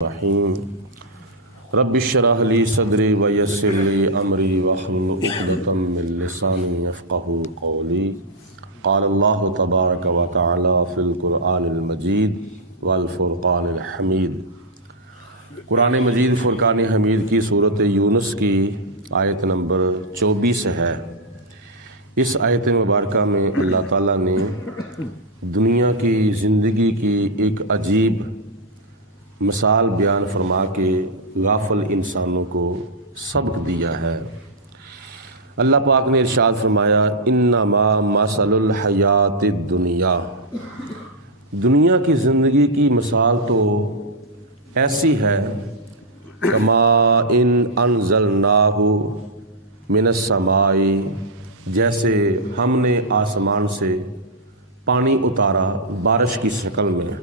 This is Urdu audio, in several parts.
الرحیم رب اشرح لی صدری ویسر لی امری واحلل عقدۃ من لسانی یفقهوا قولی قال اللہ تبارک و تعالی فی القرآن المجید والفرقان الحمید۔ قرآن مجید فرقان حمید کی صورت یونس کی آیت نمبر 24 ہے۔ اس آیت مبارکہ میں اللہ تعالیٰ نے دنیا کی زندگی کی ایک عجیب مثال بیان فرما کے غافل انسانوں کو سبق دیا ہے۔ اللہ پاک نے ارشاد فرمایا انما مثل الحیات الدنیا، دنیا کی زندگی کی مثال تو ایسی ہے کما ان انزلناہ من السماء، جیسے ہم نے آسمان سے پانی اتارا بارش کی شکل میں،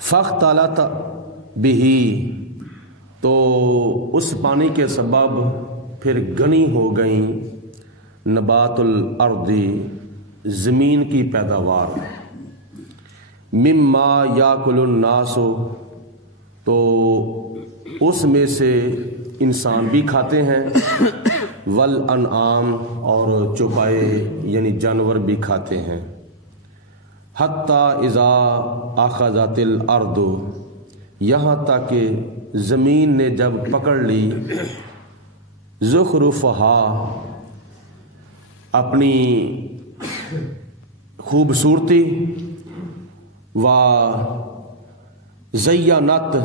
فاختلط بہ، تو اس پانی کے سبب پھر گھنی ہو گئیں نبات الارض، زمین کی پیداوار، مما یاکل الناس، تو اس میں سے انسان بھی کھاتے ہیں، والانعام، اور چوپائے یعنی جانور بھی کھاتے ہیں، حتی اذا اخذت الارض، یہاں تک کہ زمین نے جب پکڑ لی زخرفہا، اپنی خوبصورتی، و زینت،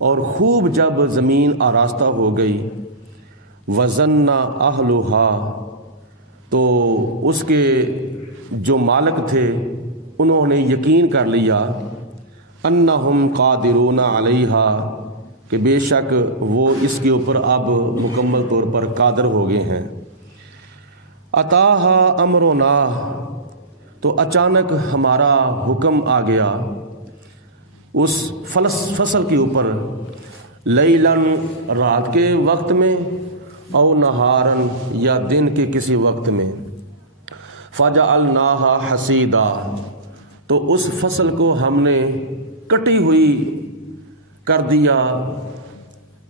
اور خوب جب زمین آراستہ ہو گئی، وظن اہلہا، تو اس کے جو مالک تھے انہوں نے یقین کر لیا، انہم قادرون علیہا، کہ بے شک وہ اس کے اوپر اب مکمل طور پر قادر ہو گئے ہیں، اتاہا امرنا، تو اچانک ہمارا حکم آ گیا اس فصل کے اوپر، لیلاً، رات کے وقت میں، او نہاراً، یا دن کے کسی وقت میں، فجعلناہا حصیدا، تو اس فصل کو ہم نے کٹی ہوئی کر دیا،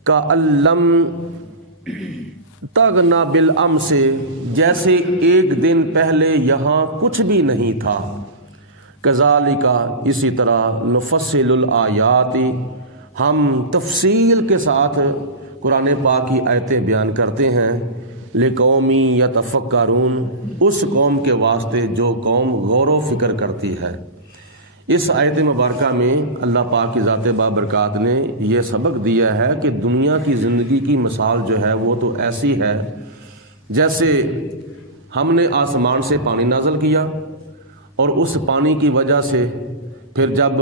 کألم تغنا بالامس، جیسے ایک دن پہلے یہاں کچھ بھی نہیں تھا، کذالک، اسی طرح، نفصل الآیات، ہم تفصیل کے ساتھ قرآن پاک کی آیتیں بیان کرتے ہیں، لقوم یتفکرون، اس قوم کے واسطے جو قوم غور و فکر کرتی ہے۔ اس آیت مبارکہ میں اللہ پاک کی ذات بابرکات نے یہ سبق دیا ہے کہ دنیا کی زندگی کی مثال جو ہے وہ تو ایسی ہے جیسے ہم نے آسمان سے پانی نازل کیا، اور اس پانی کی وجہ سے پھر جب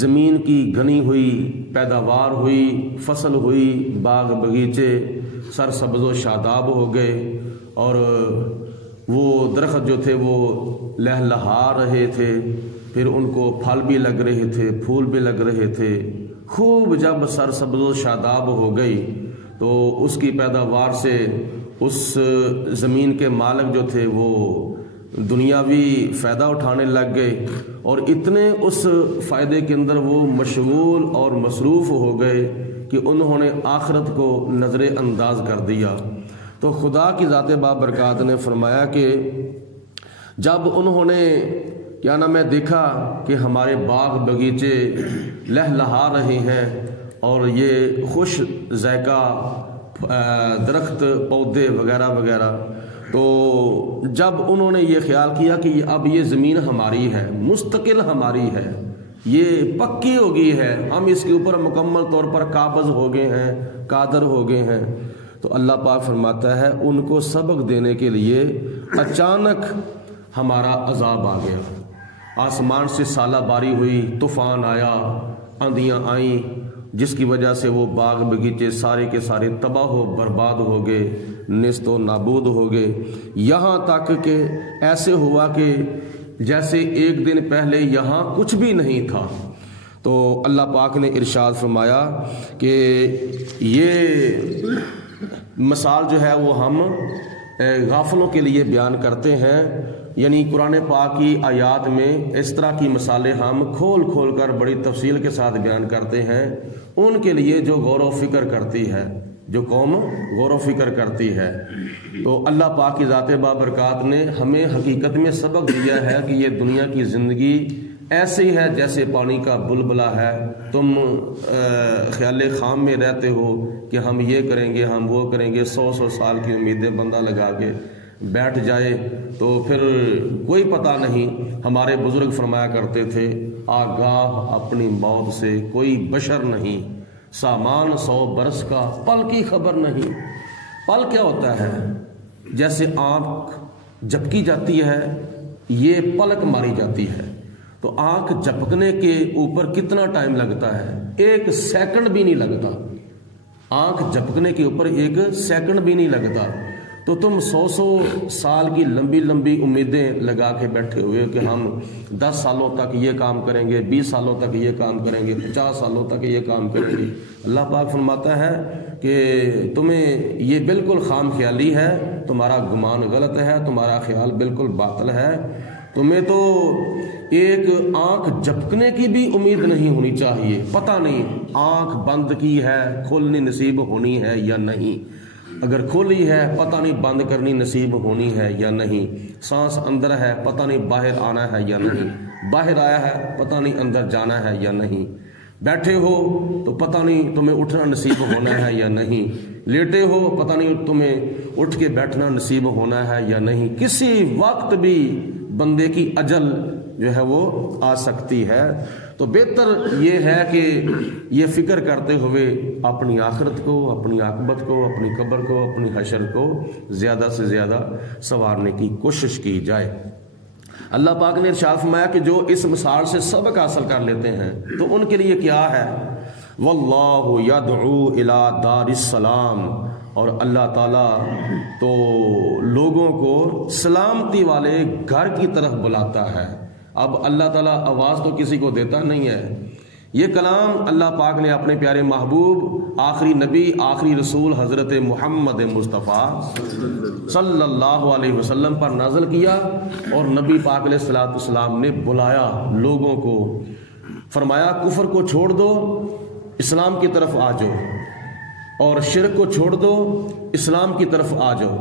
زمین کی گھنی ہوئی پیداوار ہوئی، فصل ہوئی، باغ باغیچے سرسبز و شاداب ہو گئے، اور وہ درخت جو تھے وہ لہلہا رہے تھے، پھر ان کو پھل بھی لگ رہے تھے، پھول بھی لگ رہے تھے، خوب جب سرسبز و شاداب ہو گئی تو اس کی پیداوار سے اس زمین کے مالک جو تھے وہ دنیاوی فائدہ اٹھانے لگ گئے، اور اتنے اس فائدے کے اندر وہ مشغول اور مصروف ہو گئے کہ انہوں نے آخرت کو نظر انداز کر دیا۔ تو خدا کی ذات بابرکات نے فرمایا کہ جب انہوں نے کیا نام ہے دیکھا کہ ہمارے باغ باغیچے لہلہا رہے ہیں، اور یہ خوش ذائقہ درخت پودے وغیرہ وغیرہ، تو جب انہوں نے یہ خیال کیا کہ اب یہ زمین ہماری ہے، مستقل ہماری ہے، یہ پکی ہو گئی ہے، ہم اس کے اوپر مکمل طور پر قابض ہو گئے ہیں، قادر ہو گئے ہیں، تو اللہ پاک فرماتا ہے ان کو سبق دینے کے لیے اچانک ہمارا عذاب آ گیا، آسمان سے سالہ باری ہوئی، طوفان آیا، آندھیاں آئیں، جس کی وجہ سے وہ باغ باغیچے سارے کے سارے تباہ و برباد ہو گئے، نیست و نابود ہو گئے، یہاں تک کہ ایسے ہوا کہ جیسے ایک دن پہلے یہاں کچھ بھی نہیں تھا۔ تو اللہ پاک نے ارشاد فرمایا کہ یہ مثال جو ہے وہ ہم غافلوں کے لیے بیان کرتے ہیں، یعنی قرآن پاک کی آیات میں اس طرح کی مثالیں ہم کھول کھول کر بڑی تفصیل کے ساتھ بیان کرتے ہیں ان کے لیے جو غور و فکر کرتی ہے، جو قوم غور و فکر کرتی ہے۔ تو اللہ پاک کی ذات بابرکات نے ہمیں حقیقت میں سبق دیا ہے کہ یہ دنیا کی زندگی ایسی ہے جیسے پانی کا بلبلا ہے۔ تم خیال خام میں رہتے ہو کہ ہم یہ کریں گے، ہم وہ کریں گے، 100 سال کی امیدیں بندہ لگا کے بیٹھ جائے تو پھر کوئی پتہ نہیں۔ ہمارے بزرگ فرمایا کرتے تھے، آگاہ اپنی موت سے کوئی بشر نہیں، سامان 100 برس کا پل کی خبر نہیں۔ پل کیا ہوتا ہے؟ جیسے آنکھ جھپکی جاتی ہے، یہ پلک ماری جاتی ہے، تو آنکھ جھپکنے کے اوپر کتنا ٹائم لگتا ہے؟ 1 سیکنڈ بھی نہیں لگتا۔ آنکھ جھپکنے کے اوپر 1 سیکنڈ بھی نہیں لگتا۔ تو تم 100 سال کی لمبی لمبی امیدیں لگا کے بیٹھے ہوئے کہ ہم 10 سالوں تک یہ کام کریں گے، 20 سالوں تک یہ کام کریں گے، 50 سالوں تک یہ کام کریں گے۔ اللہ پاک فرماتا ہے کہ تمہیں یہ بالکل خام خیالی ہے، تمہارا گمان غلط ہے، تمہارا خیال بالکل باطل ہے۔ تمہیں تو ایک آنکھ جھپکنے کی بھی امید نہیں ہونی چاہیے۔ پتہ نہیں آنکھ بند کی ہے، کھولنی نصیب ہونی ہے یا نہیں۔ اگر کھولی ہے پتہ نہیں بند کرنی نصیب ہونی ہے یا نہیں۔ سانس اندر ہے پتہ نہیں باہر آنا ہے یا نہیں۔ باہر آیا ہے پتہ نہیں اندر جانا ہے یا نہیں۔ بیٹھے ہو تو پتہ نہیں تمہیں اٹھنا نصیب ہونا ہے یا نہیں۔ لیٹے ہو پتہ نہیں تمہیں اٹھ کے بیٹھنا نصیب ہونا ہے یا نہیں۔ کسی وقت بھی بندے کی اجل جو ہے وہ آ سکتی ہے۔ تو بہتر یہ ہے کہ یہ فکر کرتے ہوئے اپنی آخرت کو، اپنی عاقبت کو، اپنی قبر کو، اپنی حشر کو زیادہ سے زیادہ سنوارنے کی کوشش کی جائے۔ اللہ پاک نے ارشاد فرمایا کہ جو اس مثال سے سبق حاصل کر لیتے ہیں تو ان کے لیے کیا ہے؟ واللہ یدعو الی دار السلام، اور اللہ تعالیٰ تو لوگوں کو سلامتی والے گھر کی طرف بلاتا ہے۔ اب اللہ تعالیٰ آواز تو کسی کو دیتا نہیں ہے، یہ کلام اللہ پاک نے اپنے پیارے محبوب آخری نبی آخری رسول حضرت محمد مصطفیٰ صلی اللہ علیہ وسلم پر نازل کیا، اور نبی پاک علیہ الصلوۃ والسلام نے بلایا لوگوں کو، فرمایا کفر کو چھوڑ دو، اسلام کی طرف آ جاؤ، اور شرک کو چھوڑ دو، اسلام کی طرف آ جاؤ،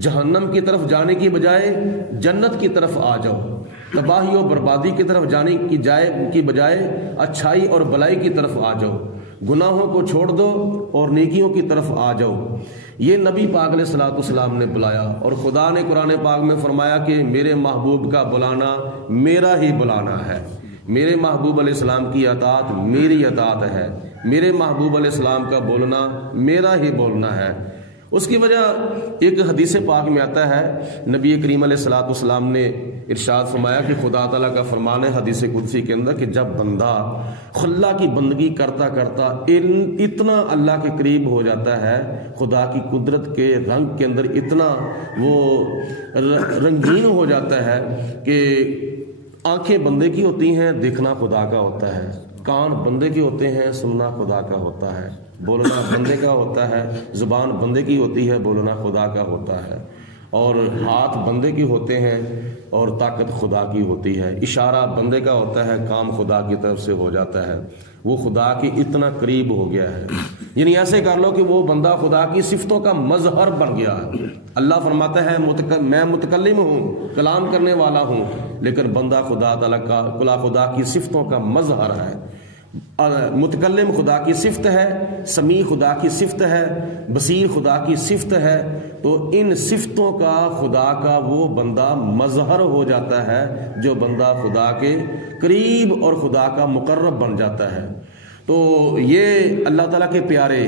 جہنم کی طرف جانے کی بجائے جنت کی طرف آ جاؤ، تباہی و بربادی کی طرف جانے کی بجائے اچھائی اور بلائی کی طرف آ جاؤ، گناہوں کو چھوڑ دو اور نیکیوں کی طرف آ جاؤ۔ یہ نبی پاک علیہ الصلوۃ والسلام نے بلایا، اور خدا نے قرآن پاک میں فرمایا کہ میرے محبوب کا بلانا میرا ہی بلانا ہے، میرے محبوب علیہ السلام کی اطاعت میری اطاعت ہے، میرے محبوب علیہ السلام کا بولنا میرا ہی بولنا ہے۔ اس کی وجہ ایک حدیث پاک میں آتا ہے، نبی کریم علیہ الصلوۃ والسلام نے ارشاد فرمایا کہ خدا تعالیٰ کا فرمان ہے حدیث قدسی کے اندر کہ جب بندہ اللہ کی بندگی کرتا کرتا اتنا اللہ کے قریب ہو جاتا ہے، خدا کی قدرت کے رنگ کے اندر اتنا وہ رنگین ہو جاتا ہے کہ آنکھیں بندے کی ہوتی ہیں، دیکھنا خدا کا ہوتا ہے، کان بندے کے ہوتے ہیں، سننا خدا کا ہوتا ہے، بولنا بندے کا ہوتا ہے، زبان بندے کی ہوتی ہے، بولنا خدا کا ہوتا ہے، اور ہاتھ بندے کے ہوتے ہیں اور طاقت خدا کی ہوتی ہے، اشارہ بندے کا ہوتا ہے، کام خدا کی طرف سے ہو جاتا ہے۔ وہ خدا کے اتنا قریب ہو گیا ہے، یعنی ایسے کر لو کہ وہ بندہ خدا کی صفتوں کا مظہر بن گیا ہے۔ اللہ فرماتا ہے میں متکلم ہوں، کلام کرنے والا ہوں، لیکن بندہ خدا تعالیٰ کا خدا کی صفتوں کا مظہر ہے۔ متکلم خدا کی صفت ہے، سمیع خدا کی صفت ہے، بصیر خدا کی صفت ہے، تو ان صفتوں کا خدا کا وہ بندہ مظہر ہو جاتا ہے جو بندہ خدا کے قریب اور خدا کا مقرب بن جاتا ہے۔ تو یہ اللہ تعالیٰ کے پیارے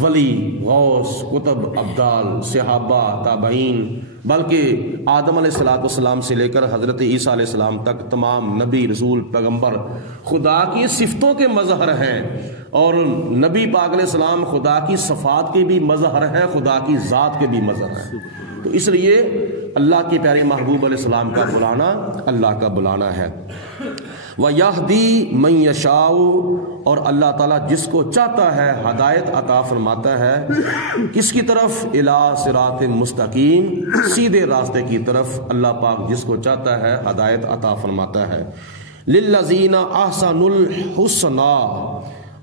ولی، غوث، قطب، ابدال، صحابہ، تابعین، بلکہ آدم علیہ السلام سے لے کر حضرت عیسیٰ علیہ السلام تک تمام نبی، رسول، پیغمبر خدا کی صفتوں کے مظہر ہیں، اور نبی پاک علیہ السلام خدا کی صفات کے بھی مظہر ہیں، خدا کی ذات کے بھی مظہر ہیں۔ تو اس لیے اللہ کے پیارے محبوب علیہ السلام کا بلانا اللہ کا بلانا ہے۔ وَيَهْدِي مَن يَشَاءُ، اور اللہ تعالیٰ جس کو چاہتا ہے ہدایت عطا فرماتا ہے، کس کی طرف؟ اِلَىٰ صِرَاطٍ مستقیم، سیدھے راستے کی طرف اللہ پاک جس کو چاہتا ہے ہدایت عطا فرماتا ہے۔ لِلَّذِينَ أَحْسَنُوا الْحُسْنَىٰ،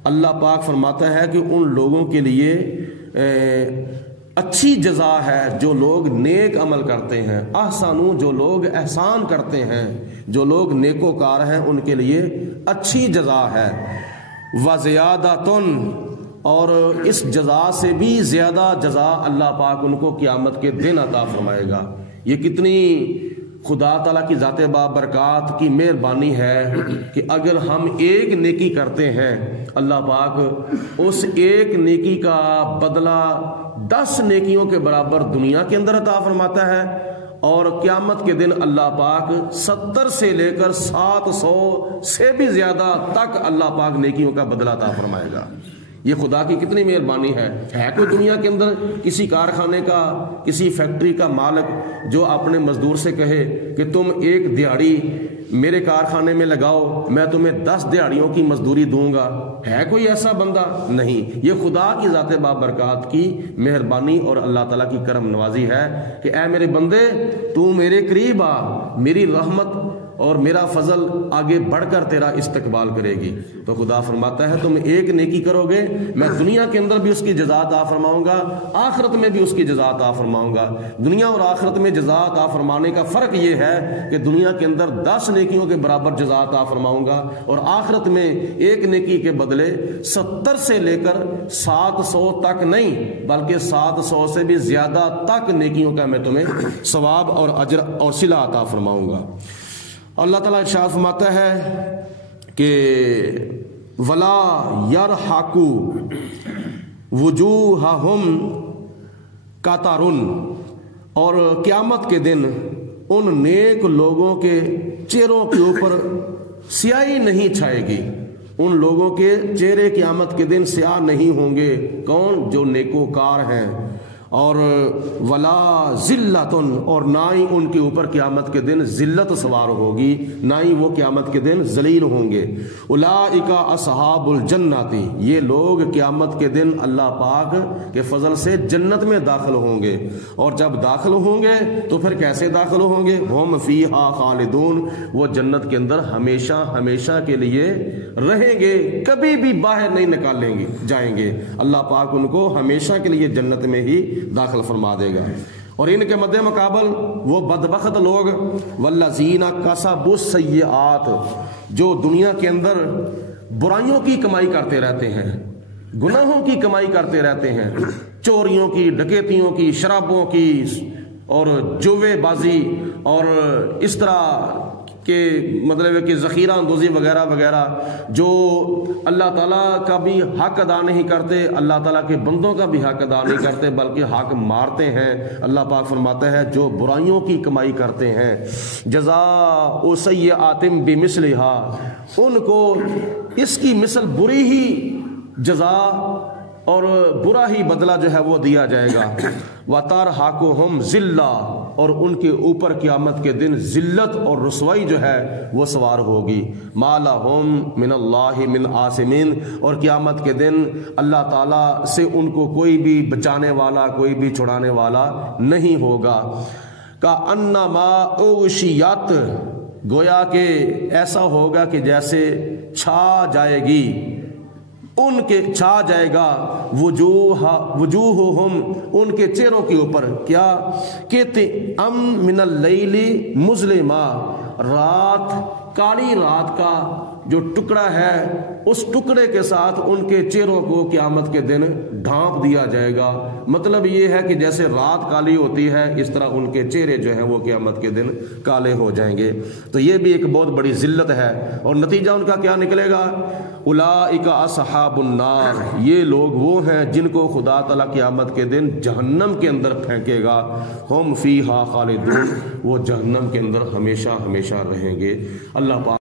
اللہ پاک فرماتا ہے کہ ان لوگوں کے لیے اچھی جزا ہے جو لوگ نیک عمل کرتے ہیں۔ احسنوا، جو لوگ احسان کرتے ہیں، جو لوگ نیکوکار ہیں، ان کے لیے اچھی جزا ہے۔ وزیادتن، اور اس جزا سے بھی زیادہ جزا اللہ پاک ان کو قیامت کے دن عطا فرمائے گا۔ یہ کتنی خدا تعالیٰ کی ذات بابرکات کی مہربانی ہے کہ اگر ہم ایک نیکی کرتے ہیں، اللہ پاک اس ایک نیکی کا بدلہ 10 نیکیوں کے برابر دنیا کے اندر عطا فرماتا ہے، اور قیامت کے دن اللہ پاک 70 سے لے کر 700 سے بھی زیادہ تک اللہ پاک نیکیوں کا بدلہ عطا فرمائے گا۔ یہ خدا کی کتنی مہربانی ہے کوئی دنیا کے اندر کسی کارخانے کا، کسی فیکٹری کا مالک جو اپنے مزدور سے کہے کہ تم ایک دیہڑی میرے کارخانے میں لگاؤ، میں تمہیں 10 دیہڑیوں کی مزدوری دوں گا؟ ہے کوئی ایسا بندہ؟ نہیں۔ یہ خدا کی ذات بابرکات کی مہربانی اور اللہ تعالیٰ کی کرم نوازی ہے کہ اے میرے بندے، تو میرے قریب آ، میری رحمت اور میرا فضل آگے بڑھ کر تیرا استقبال کرے گی۔ تو خدا فرماتا ہے تم ایک نیکی کرو گے، میں دنیا کے اندر بھی اس کی جزا عطا فرماؤں گا، آخرت میں بھی اس کی جزا عطا فرماؤں گا۔ دنیا اور آخرت میں جزا عطا فرمانے کا فرق یہ ہے کہ دنیا کے اندر 10 نیکیوں کے برابر جزا عطا فرماؤں گا، اور آخرت میں ایک نیکی کے بدلے 70 سے لے کر 700 تک نہیں، بلکہ 700 سے بھی زیادہ تک نیکیوں کا میں تمہیں ثواب اور اجر اور صلہ عطا فرماؤں گا۔ اللہ تعالیٰ ارشاد فرماتا ہے کہ وَلَا يَرْحَقُ وُجُوهَهُمْ قَتَرٌ، اور قیامت کے دن ان نیک لوگوں کے چہروں کے اوپر سیاہی نہیں چھائے گی۔ ان لوگوں کے چہرے قیامت کے دن سیاہ نہیں ہوں گے۔ کون؟ جو نیکوکار ہیں۔ اور ولا ذلتن، اور نہ ہی ان کے اوپر قیامت کے دن ذلت سوار ہوگی، نہ ہی وہ قیامت کے دن ذلیل ہوں گے۔ اولئک اصحاب الجنت، یہ لوگ قیامت کے دن اللہ پاک کے فضل سے جنت میں داخل ہوں گے، اور جب داخل ہوں گے تو پھر کیسے داخل ہوں گے؟ ہم فیہا خالدون، وہ جنت کے اندر ہمیشہ ہمیشہ کے لیے رہیں گے، کبھی بھی باہر نہیں نکالیں گے جائیں گے۔ اللہ پاک ان کو ہمیشہ کے لیے جنت میں ہی داخل فرما دے گا۔ اور ان کے مد مقابل وہ بدبخت لوگ والذین کسبوا السیئات، جو دنیا کے اندر برائیوں کی کمائی کرتے رہتے ہیں، گناہوں کی کمائی کرتے رہتے ہیں، چوریوں کی، ڈکیتیوں کی، شرابوں کی اور جوے بازی اور اس طرح کہ مطلب ہے کہ ذخیرہ اندوزی وغیرہ وغیرہ، جو اللہ تعالیٰ کا بھی حق ادا نہیں کرتے، اللہ تعالیٰ کے بندوں کا بھی حق ادا نہیں کرتے، بلکہ حق مارتے ہیں۔ اللہ پاک فرماتا ہے جو برائیوں کی کمائی کرتے ہیں، جزاء سیئات بمثلھا، ان کو اس کی مثل بری ہی جزا اور برا ہی بدلہ جو ہے وہ دیا جائے گا۔ وَتَرْحَقُهُمْ ذِلَّةٌ، اور ان کے اوپر قیامت کے دن ذلت اور رسوائی جو ہے وہ سوار ہوگی۔ مَا لَهُمْ مِنَ اللَّهِ مِنْ عَاصِمٍ، اور قیامت کے دن اللہ تعالیٰ سے ان کو کوئی بھی بچانے والا، کوئی بھی چھڑانے والا نہیں ہوگا۔ كَأَنَّمَا أُغْشِيَتْ، گویا کہ ایسا ہوگا کہ جیسے چھا جائے گی، ان کے چھا جائے گا وجوہہم، ان کے چہروں کے اوپر، کیا کہتے ام من اللیل مظلما، رات، کالی رات کا جو ٹکڑا ہے اس ٹکڑے کے ساتھ ان کے چہروں کو قیامت کے دن ڈھانپ دیا جائے گا۔ مطلب یہ ہے کہ جیسے رات کالی ہوتی ہے اس طرح ان کے چہرے جو ہیں وہ قیامت کے دن کالے ہو جائیں گے۔ تو یہ بھی ایک بہت بڑی ذلت ہے، اور نتیجہ ان کا کیا نکلے گا؟ اولئک اصحاب النار، یہ لوگ وہ ہیں جن کو خدا تعالیٰ قیامت کے دن جہنم کے اندر پھینکے گا۔ ہم فیہا خالدون، وہ جہنم کے اندر ہمیشہ ہمیشہ رہیں گے۔ اللہ پاک